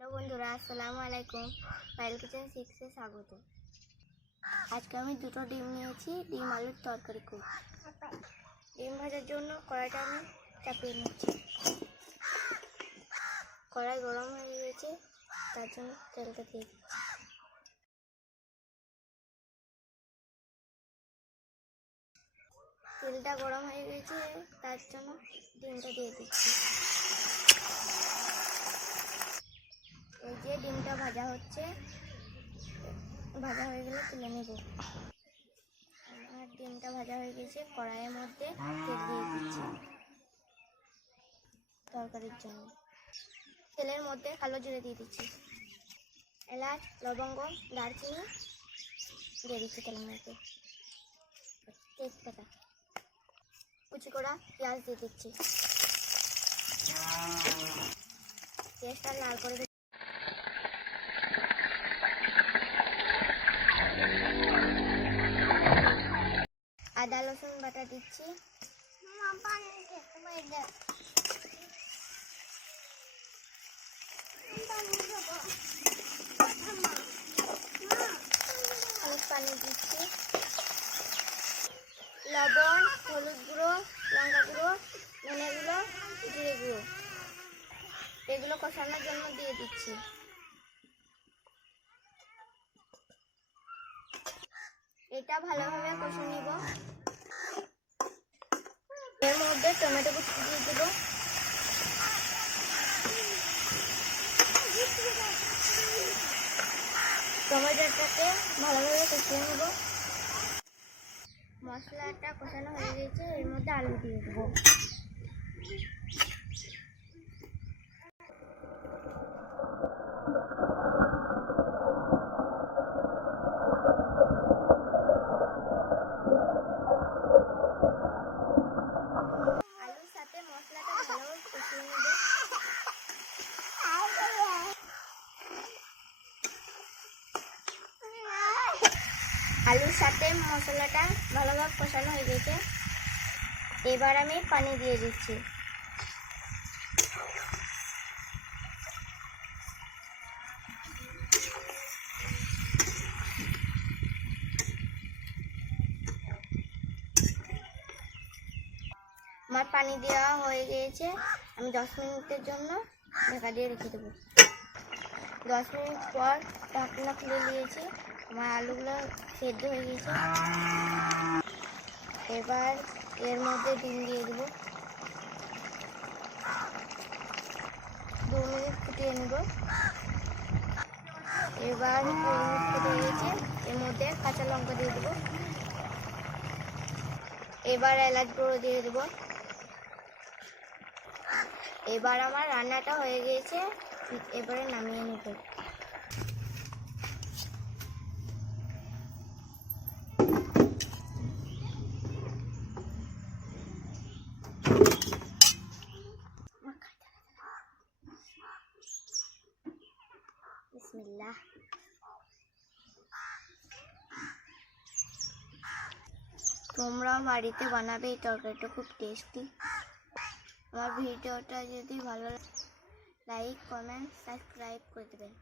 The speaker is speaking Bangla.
হ্যালো বন্ধুরা, আসসালামু আলাইকুম। পায়েল কিচেন 6-এ স্বাগত। আজকে আমি দুটো ডিম নিয়েছি, ডিম আলুর তরকারি করব। ডিম ভাজার জন্য কড়াইটা আমি চাপিয়ে নিচ্ছি। কড়াই গরম হয়ে গেছে, তার জন্য তেলটা দিয়ে দিচ্ছি। তেলটা গরম হয়ে গেছে, তার জন্য ডিমটা দিয়ে দিচ্ছি। এই যে ডিমটা ভাজা হচ্ছে, ভাজা হয়ে গেলে তুলে নেব। আর ডিমটা ভাজা হয়ে গেছে, কড়াইয়ের মধ্যে তেল দিয়ে দিচ্ছি তরকারির জন্য। তেলের মধ্যে কালো জিরে দিয়ে দিচ্ছি, এলাচ, লবঙ্গ, দারচিনি দিয়ে দিচ্ছি তেলের মধ্যে, তেজপাতা, কুচি করা পেঁয়াজ দিয়ে দিচ্ছি। পেঁয়াজটা লাল করে আদা রসুন বাটা দিচ্ছি। পানি দিচ্ছি, লবণ, হলুদ গুঁড়ো, লঙ্কা গুঁড়ো, ধনে গুঁড়ো, জিরে গুঁড়ো এগুলো কষানোর জন্য দিয়ে দিচ্ছি। এটা ভালোভাবে কষে নিব। এর মধ্যে টমেটো কুচি দিয়ে দেবো। টমেটোটাকে ভালোভাবে কষিয়ে নেব। মশলাটা কষানো হয়ে গেছে, এর মধ্যে আলু দিয়ে দেবো। আলুর সাথে মশলাটা ভালোভাবে কষিয়ে নেব। আলুর সাথে মশলাটা ভালোভাবে কষানো হয়ে গেছে, এবার আমি পানি দিয়ে দিচ্ছি। আমার পানি দেওয়া হয়ে গিয়েছে, আমি 10 মিনিটের জন্য ঢাকা দিয়ে রেখে দেবো। 10 মিনিট পর ঢাকনা খুলে নিয়েছি, আমার আলুগুলো সেদ্ধ হয়ে গেছে। এবার এর মধ্যে ডিম দিয়ে দেবো। 2 মিনিট ফুটিয়ে নেব। এবার 2 মিনিট ফুটে গেছে, এর মধ্যে কাঁচা লঙ্কা দিয়ে দেবো। এবার এলাচ গুঁড়ো দিয়ে দেবো। এবার আমার রান্নাটা হয়ে গিয়েছে, এবারে নামিয়ে নেব। বিসমিল্লাহ। তোমরা বাড়িতে বানাবে, এই তরকারিটা খুব টেস্টি। আমার ভিডিওটা যদি ভালো লাগে, লাইক, কমেন্ট, সাবস্ক্রাইব করে দেবেন।